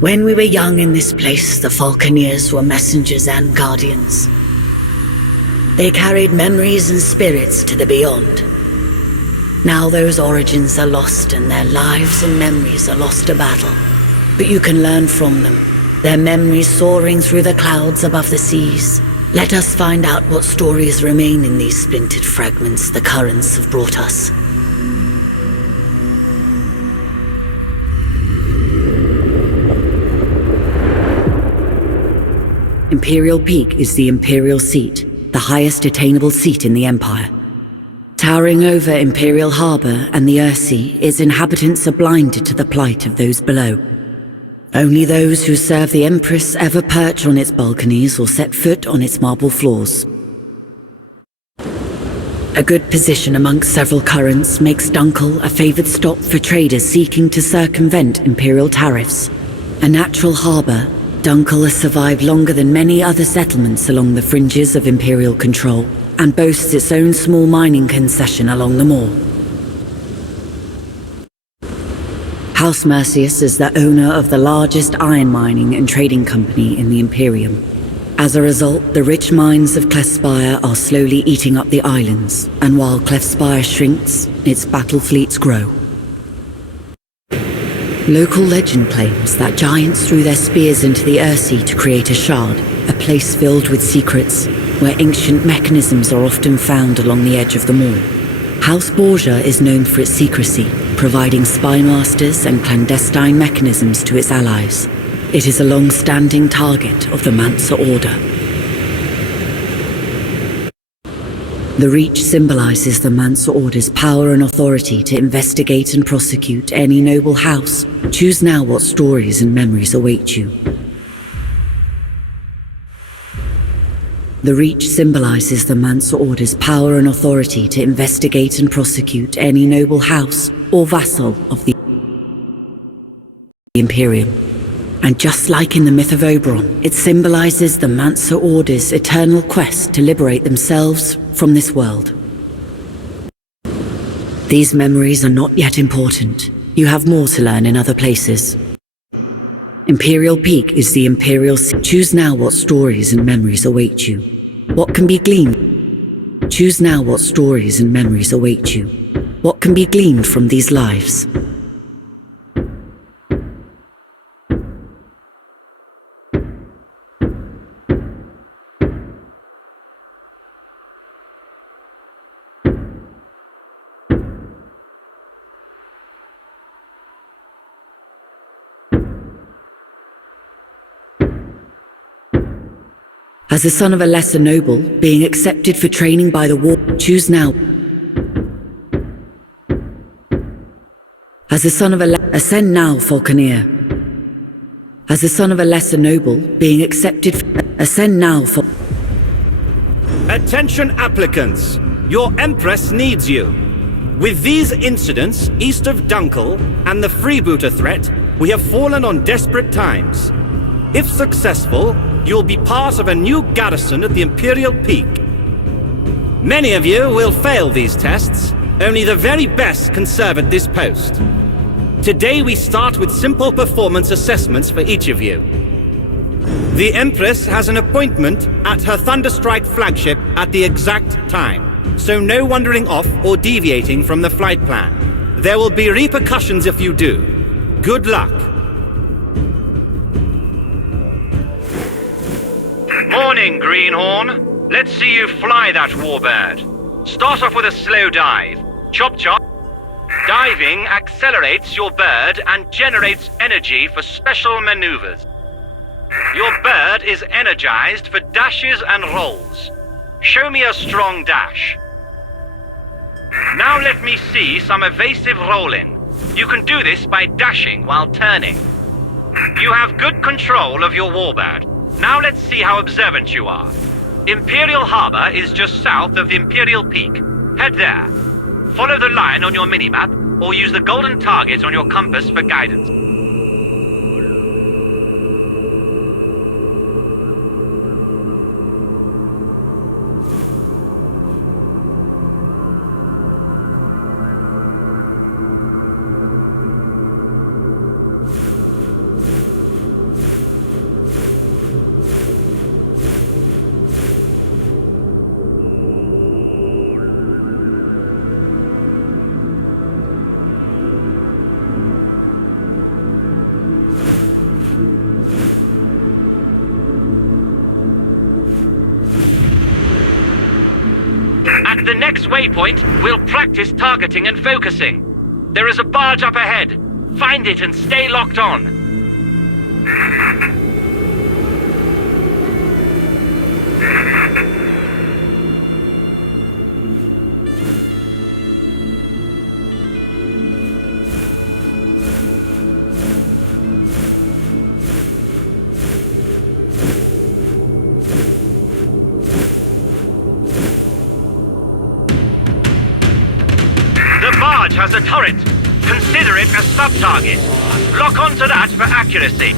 When we were young in this place, the Falconeers were messengers and guardians. They carried memories and spirits to the beyond. Now those origins are lost and their lives and memories are lost to battle. But you can learn from them, their memories soaring through the clouds above the seas. Let us find out what stories remain in these splintered fragments the currents have brought us. Imperial Peak is the Imperial Seat, the highest attainable seat in the Empire. Towering over Imperial Harbour and the Earthsea, its inhabitants are blinded to the plight of those below. Only those who serve the Empress ever perch on its balconies or set foot on its marble floors. A good position amongst several currents makes Dunkel a favoured stop for traders seeking to circumvent Imperial tariffs. A natural harbour, Dunkel has survived longer than many other settlements along the fringes of Imperial control, and boasts its own small mining concession along the moor. House Mercius is the owner of the largest iron mining and trading company in the Imperium. As a result, the rich mines of Clefspire are slowly eating up the islands, and while Clefspire shrinks, its battle fleets grow. Local legend claims that giants threw their spears into the Earthsea to create a shard, a place filled with secrets, where ancient mechanisms are often found along the edge of the moor. House Borgia is known for its secrecy, providing spy masters and clandestine mechanisms to its allies. It is a long-standing target of the Mansa Order. The Reach symbolizes the Mansa Order's power and authority to investigate and prosecute any noble house. Choose now what stories and memories await you. The Reach symbolizes the Mansa Order's power and authority to investigate and prosecute any noble house or vassal of the Imperium. And just like in the myth of Oberon, it symbolizes the Mansa Order's eternal quest to liberate themselves from this world. These memories are not yet important. You have more to learn in other places. Imperial Peak is the Imperial Seat. Choose now what stories and memories await you. What can be gleaned? Choose now what stories and memories await you. What can be gleaned from these lives? As the son of a lesser noble, being accepted for training by the war, choose now. As the son of ascend now, Falconeer. As the son of a lesser noble, being accepted ascend now, Attention applicants, your Empress needs you. With these incidents east of Dunkel and the freebooter threat, we have fallen on desperate times. If successful, you'll be part of a new garrison at the Imperial Peak. Many of you will fail these tests. Only the very best can serve at this post. Today we start with simple performance assessments for each of you. The Empress has an appointment at her Thunderstrike flagship at the exact time, so no wandering off or deviating from the flight plan. There will be repercussions if you do. Good luck. Morning, Greenhorn. Let's see you fly that warbird. Start off with a slow dive. Chop chop. Diving accelerates your bird and generates energy for special maneuvers. Your bird is energized for dashes and rolls. Show me a strong dash. Now let me see some evasive rolling. You can do this by dashing while turning. You have good control of your warbird. Now let's see how observant you are. Imperial Harbour is just south of the Imperial Peak. Head there. Follow the line on your minimap, or use the golden target on your compass for guidance. the next waypoint, we'll practice targeting and focusing. There is a barge up ahead. Find it and stay locked on. The barge has a turret. Consider it a sub-target. Lock onto that for accuracy.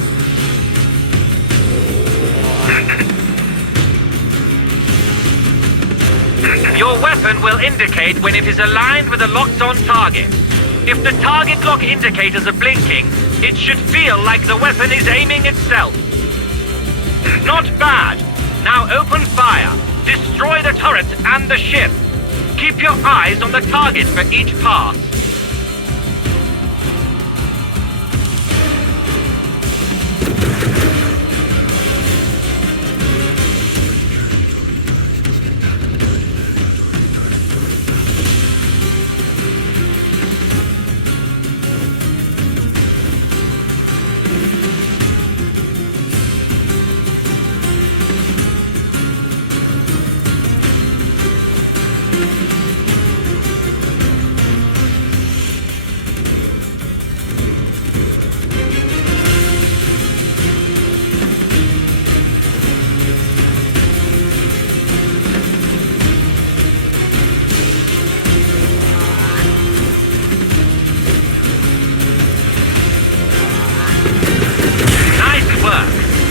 Your weapon will indicate when it is aligned with a locked-on target. If the target lock indicators are blinking, it should feel like the weapon is aiming itself. Not bad. Now open fire. Destroy the turret and the ship. Keep your eyes on the target for each pass.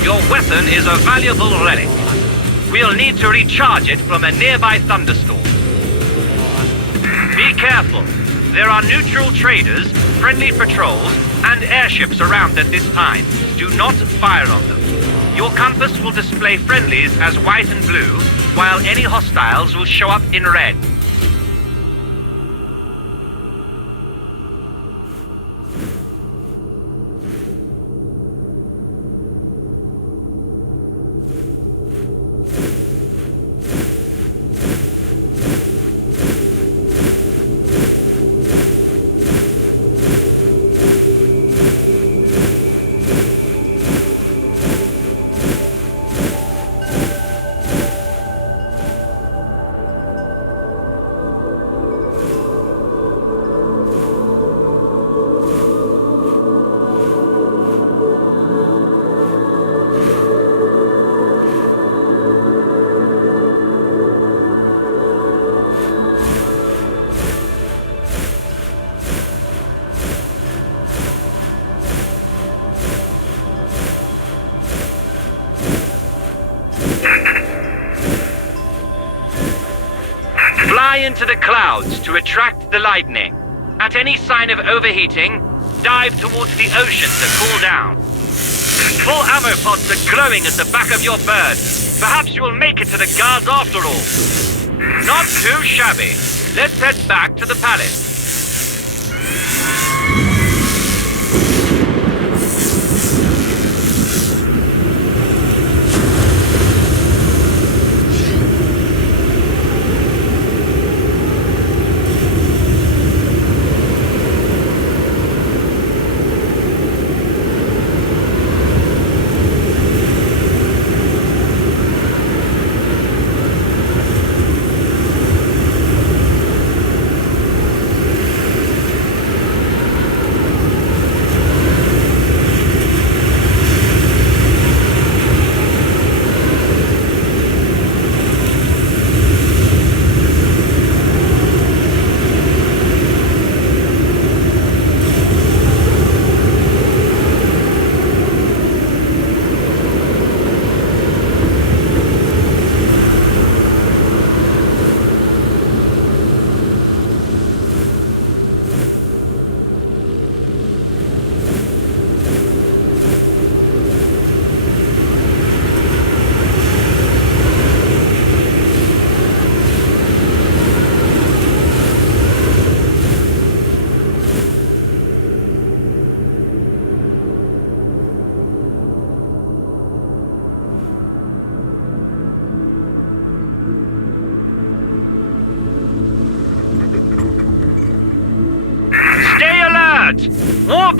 Your weapon is a valuable relic. We'll need to recharge it from a nearby thunderstorm. Be careful. There are neutral traders, friendly patrols, and airships around at this time. Do not fire on them. Your compass will display friendlies as white and blue, while any hostiles will show up in red. Fly into the clouds to attract the lightning. At any sign of overheating, dive towards the ocean to cool down. Full ammo pods are glowing at the back of your bird. Perhaps you will make it to the guards after all. Not too shabby. Let's head back to the palace.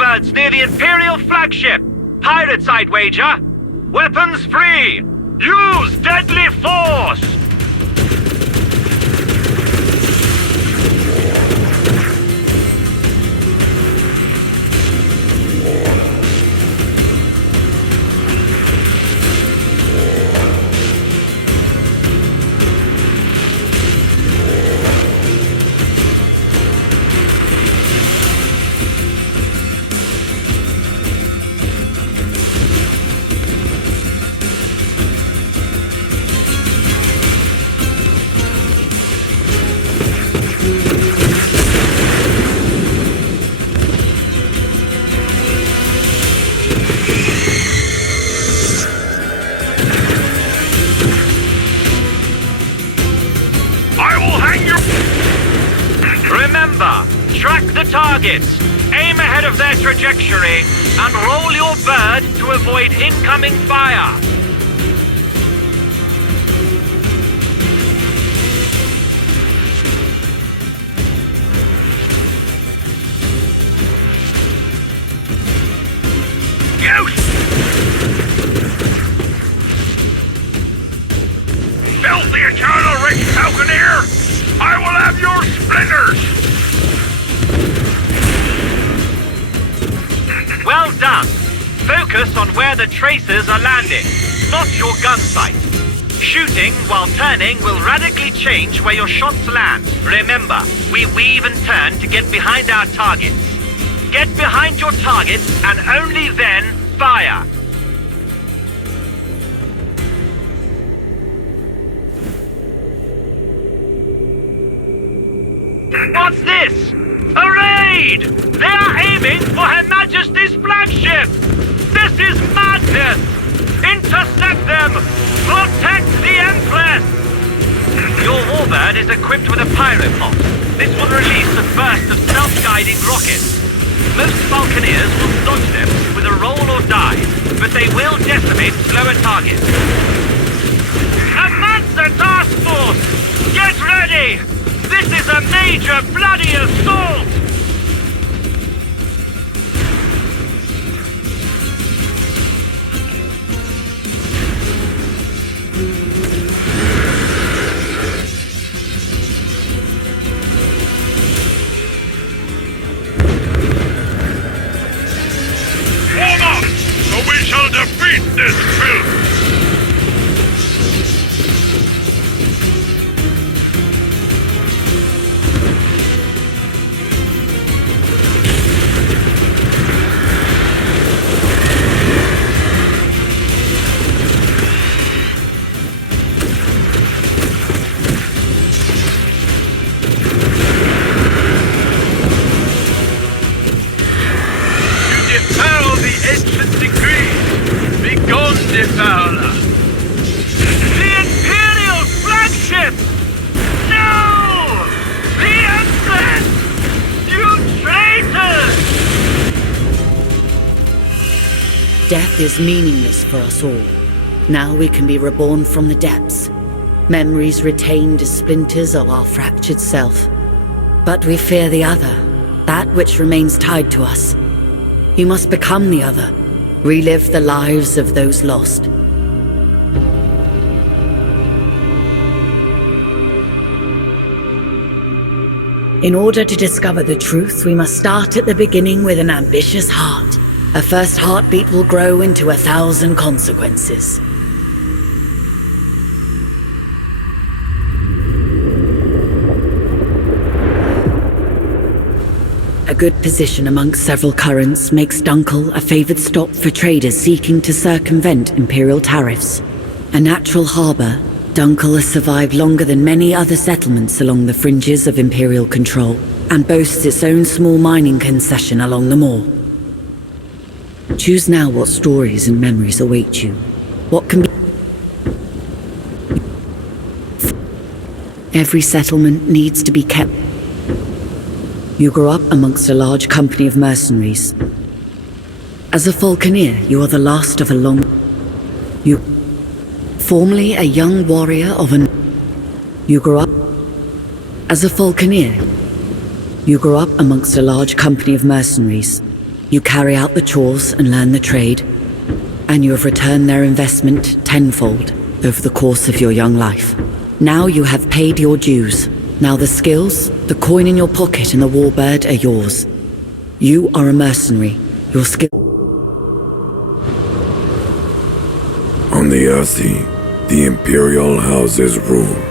warbirds near the Imperial flagship. Pirates, I'd wager. Weapons free. Use deadly force. Track the targets, aim ahead of their trajectory, and roll your bird to avoid incoming fire. Filthy eternal rich Falconeer! I will have your splinters! Well done. Focus on where the tracers are landing, not your gun sight. Shooting while turning will radically change where your shots land. Remember, we weave and turn to get behind our targets. Get behind your targets and only then fire. What's this? A raid! They are aiming for Her Majesty's flagship! This is madness! Intercept them! Protect the Empress! Your warbird is equipped with a pyropod. This will release a burst of self-guiding rockets. Most Falconeers will dodge them with a roll or dive, but they will decimate slower targets. Advance the task force! Get ready! This is a major bloody assault! Warm up, so we shall defeat this filth! The Imperial flagship! No! The Empress! You traitors! Death is meaningless for us all. Now we can be reborn from the depths. Memories retained as splinters of our fractured self. But we fear the other, that which remains tied to us. You must become the other. Relive the lives of those lost. In order to discover the truth, we must start at the beginning with an ambitious heart. A first heartbeat will grow into 1,000 consequences. A good position amongst several currents makes Dunkel a favored stop for traders seeking to circumvent Imperial tariffs. A natural harbor, Dunkel has survived longer than many other settlements along the fringes of Imperial control, and boasts its own small mining concession along the moor. Choose now what stories and memories await you. What can be... Every settlement needs to be kept. You grew up amongst a large company of mercenaries. As a Falconeer, you are the last of a long... You... Formerly a young warrior of an... You grew up... As a Falconeer, you grew up amongst a large company of mercenaries. You carry out the chores and learn the trade, and you have returned their investment tenfold over the course of your young life. Now you have paid your dues. Now the skills, the coin in your pocket, and the warbird are yours. You are a mercenary. Your skill... On the Earthy, the Imperial houses rule.